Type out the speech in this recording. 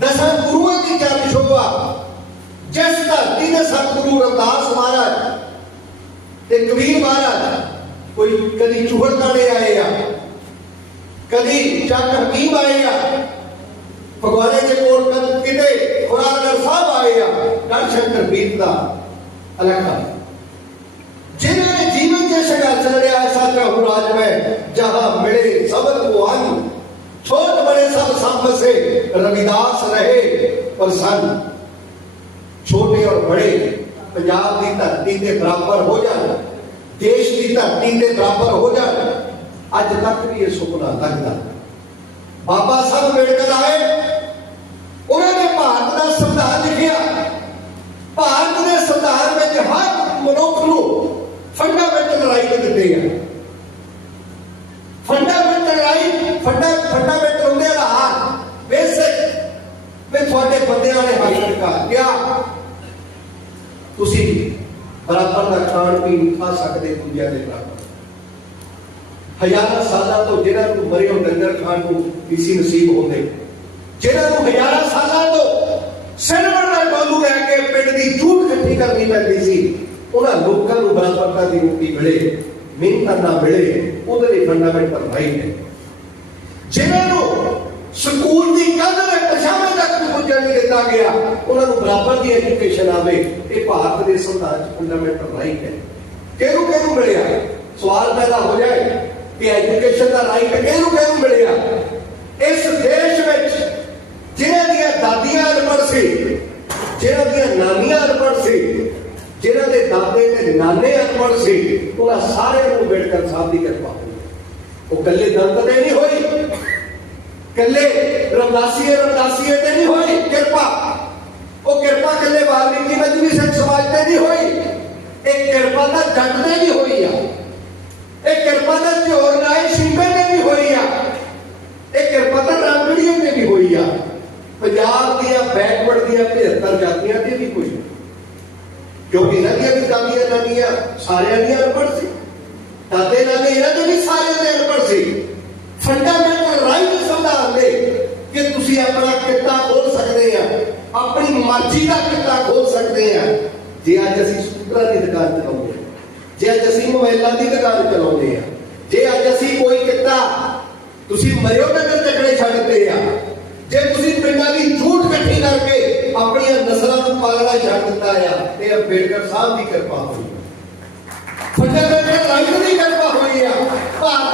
ਦਸਾਂ ਗੁਰੂਆਂ ਦੀ ਜਨ ਸ਼ੋਭਾ ਜਿਸ ਧਰਤੀ ਦੇ ਸਤਿਗੁਰੂ ਰਵਿਦਾਸ ਮਹਾਰਾਜ ਤੇ ਕਬੀਰ ਮਹਾਰਾਜ ਕੋਈ ਕਦੀ ਚੂਹੜ ਕਾਲੇ ਆਏ ਆ, ਕਦੀ ਚੱਕ ਹਕੀਮ ਆਏ ਆ ਭਗਵਾਨੇ ਦੇ ਕੋਲ ਕਦ ਕਿਤੇ ਖੁਰਾਦਰ ਸਾਹਿਬ ਆਏ ਆ ਦਰਸ਼ਨ ਕਰਬੀਰ ਦਾ ਅਲਖਾ। ਜਿਨ੍ਹਾਂ ਜੀਵਨ ਦੇ ਸੰਘਰਸ਼ ਲੜਿਆ ਐਸਾ ਕਹੂ ਰਾਜ ਮੈਂ ਜਹਾਂ ਮਿਲੇ ਸਬਰ ਕੋ ਅਨ ਛੋਟ ਬੜੇ ਸਭ ਸੰਭ ਸੇ ਰਵਿਦਾਸ ਰਹੇ ਪ੍ਰਸੰਨ ਛੋਟੇ ਪੰਜਾਬ ਦੀ ਧਰਤੀ ਤੇ ਬਰਾਬਰ ਹੋ ਜਾਣ, ਦੇਸ਼ ਦੀ ਧਰਤੀ ਤੇ ਬਰਾਬਰ ਹੋ ਜਾਣ, ਅੱਜ ਤੱਕ ਵੀ ਇਹ ਸੁਪਨਾ ਲੱਗਦਾ। ਬਾਬਾ ਸਾਹਿਬ ਅੰਬੇਡਕਰ ਆਏ, ਉਹਨਾਂ ਨੇ ਭਾਰਤ ਦਾ ਸੰਵਿਧਾਨ ਲਿਖਿਆ। ਭਾਰਤ ਦੇ ਸੰਵਿਧਾਨ ਵਿੱਚ ਹਰ ਮਨੁੱਖ ਨੂੰ ਫੰਡਾਮੈਂਟਲ ਰਾਈਟ ਦਿੱਤੇ ਆ ਫੰਡਾਮੈਂਟਲ ਰਾਈਟ ਫੰਡਾ ਫੰਡਾਮੈਂਟਲ ਹੁੰਦੇ ਆ ਆਧਾਰ ਬੇਸਿਕ ਵੀ ਤੁਹਾਡੇ ਬੰਦਿਆਂ ਨੇ ਹੱਕ ਅਧਿਕਾਰ ਕਿਆ ਤੁਸੀਂ ਬਰਾਬਰ ਦਾ ਖਾਣ ਪੀਣ ਖਾ ਸਕਦੇ ਦੂਜਿਆਂ ਦੇ ਬਰਾਬਰ। ਹਜ਼ਾਰਾਂ ਸਾਲਾਂ ਤੋਂ ਜਿਹਨਾਂ ਨੂੰ ਮਰੇ ਹੋ ਡੰਗਰ ਖਾਣ ਨੂੰ ਇਸੀ ਨਸੀਬ ਹੁੰਦੇ, ਜਿਹਨਾਂ ਨੂੰ ਹਜ਼ਾਰਾਂ ਸਾਲਾਂ ਤੋਂ ਸਿਲਵਰ ਦਾ ਡੋਲੂ ਲੈ ਕੇ ਪਿੰਡ ਦੀ ਝੂਠ ਇਕੱਠੀ ਕਰਨੀ ਪੈਂਦੀ ਸੀ, ਉਹਨਾਂ ਲੋਕਾਂ ਨੂੰ ਬਰਾਬਰਤਾ ਦੀ ਰੋਟੀ ਮਿਲੇ, ਮਿਹਨਤ ਨਾ ਮਿਲੇ, ਉਹਦੇ ਲਈ ਫੰਡਾਮੈਂਟਲ ਰਾਈਟ ਹੈ ਜਿਨ੍ਹਾਂ ਨੂੰ ਸਕੂਲ ਦੀ ਕੰਧ ਦੇ ਪਛਾਵੇਂ ਤੱਕ ਵੀ ਪੁੱਜਣ ਨਹੀਂ ਦਿੱਤਾ ਗਿਆ। ਉਹਨਾਂ ਨੂੰ ਬਰਾਬਰ ਦੀ ਐਜੂਕੇਸ਼ਨ ਆਵੇ, ਇਹ ਭਾਰਤ ਦੇ ਸੰਵਿਧਾਨ ਚ ਫੰਡਾਮੈਂਟਲ ਰਾਈਟ ਹੈ। ਕਿਹਨੂੰ ਕਿਹਨੂੰ ਮਿਲਿਆ? ਸਵਾਲ ਪੈਦਾ ਹੋ ਜਾਏ ਕਿ ਐਜੂਕੇਸ਼ਨ ਦਾ ਰਾਈਟ ਕਿਹਨੂੰ ਕਿਹਨੂੰ ਮਿਲਿਆ? ਇਸ ਦੇਸ਼ ਵਿੱਚ ਜਿਨ੍ਹਾਂ ਦੀਆਂ ਦਾਦੀਆਂ ਅਨਪੜ੍ਹ ਸੀ, ਜਿਹਨਾਂ ਦੀਆਂ ਨਾਨੀਆਂ ਅਨਪੜ੍ਹ ਸੀ, ਜਿਹਨਾਂ ਦੇ ਦਾਦੇ ਤੇ ਨਾਨੇ ਅਨਪੜ੍ਹ ਸੀ ਉਹਨਾਂ ਸਾਰਿਆਂ ਨੂੰ ਅੰਬੇਡਕਰ ਸਾਹਿਬ ਦੀ ਕਿਰਪਾ ਹੋਈ। ਉਹ ਕੱਲੇ ਦੰਤ ਤੇ ਨਹੀਂ ਹੋਈ। ਕੱਲੇ ਰਮਦਾਸੀਏ ਰਮਦਾਸੀਏ ਤੇ ਨਹੀਂ ਹੋਈ ਕਿਰਪਾ। ਉਹ ਕਿਰਪਾ ਕੱਲੇ ਵਾਲਮੀਕੀ ਮਜਬੀ ਸਿੰਘ ਸਮਾਜ ਤੇ ਨਹੀਂ ਹੋਈ। ਇਹ ਕਿਰਪਾ ਤਾਂ ਜੱਟ ਤੇ ਵੀ ਹੋਈ ਆ। ਇਹ ਕਿਰਪਾ ਤਾਂ ਝੋਰ ਨਾਏ ਸਿੰਬੇ ਤੇ ਵੀ ਹੋਈ ਆ। ਇਹ ਕਿਰਪਾ ਤਾਂ ਰਾਮਗੜੀਆਂ ਤੇ ਵੀ ਹੋਈ ਆ। ਪੰਜਾਬ ਦੀਆਂ, ਬੈਕਵਰਡ ਦੀਆਂ 75 ਜਾਤੀਆਂ ਤੇ ਵੀ ਹੋਈ ਕਿਉਂਕਿ ਇਹਨਾਂ ਦੀਆਂ ਵੀ ਦਾਦੀਆਂ ਨਾਨੀਆਂ ਸਾਰਿਆਂ ਦੀਆਂ ਅਨਪੜ੍ਹ ਸੀ। ਦਾਦੇ ਨਾਨੇ ਇਹਨਾਂ ਦੇ ਵੀ ਸਾਰਿਆਂ ਦੇ ਅਨਪੜ੍ਹ ਸੀ। ਫੰਡਾਮੈਂਟਲ ਰਾਈਟ ਸੰਵਿਧਾਨ ਦੇ ਕਿ ਤੁਸੀਂ ਆਪਣਾ ਕਿੱਤਾ ਖੋਲ ਸਕਦੇ ਆ। ਆਪਣੀ ਮਰਜ਼ੀ ਦਾ ਕਿੱਤਾ ਖੋਲ ਸਕਦੇ ਆ। ਜੇ ਅੱਜ ਅਸੀਂ ਸਕੂਟਰਾਂ ਦੀ ਦੁਕਾਨ ਚਲਾਉਂਦੇ ਆ, ਜੇ ਅੱਜ ਅਸੀਂ ਮੋਬਾਈਲਾਂ ਦੀ ਦੁਕਾਨ ਚਲਾਉਂਦੇ ਆ, ਜੇ ਅੱਜ ਅਸੀਂ ਕੋਈ ਕਿੱਤਾ ਤੁਸੀਂ ਮਰਿਓ ਨਗਰ ਚੱਕੜੇ ਛੱਡਦੇ ਆ। ਜੇ ਤੁਸੀਂ ਪਿੰਡਾਂ ਦੀ ਝੂਠ ਇਕੱਠੀ ਕਰਕੇ ਆਪਣੀਆਂ ਨਸਲਾਂ ਨੂੰ ਪਾਲਣਾ ਛੱਡ ਦਿੱਤਾ ਆ ਇਹ ਅੰਬੇਡਕਰ ਸਾਹਿਬ ਦੀ ਕਿਰਪਾ ਹੋਈ। ਫੰਡਾਮੈਂਟਲ ਰਾਈਟ ਦੀ ਕਿਰਪਾ ਹੋਈ ਆ। ਭਾਰਤ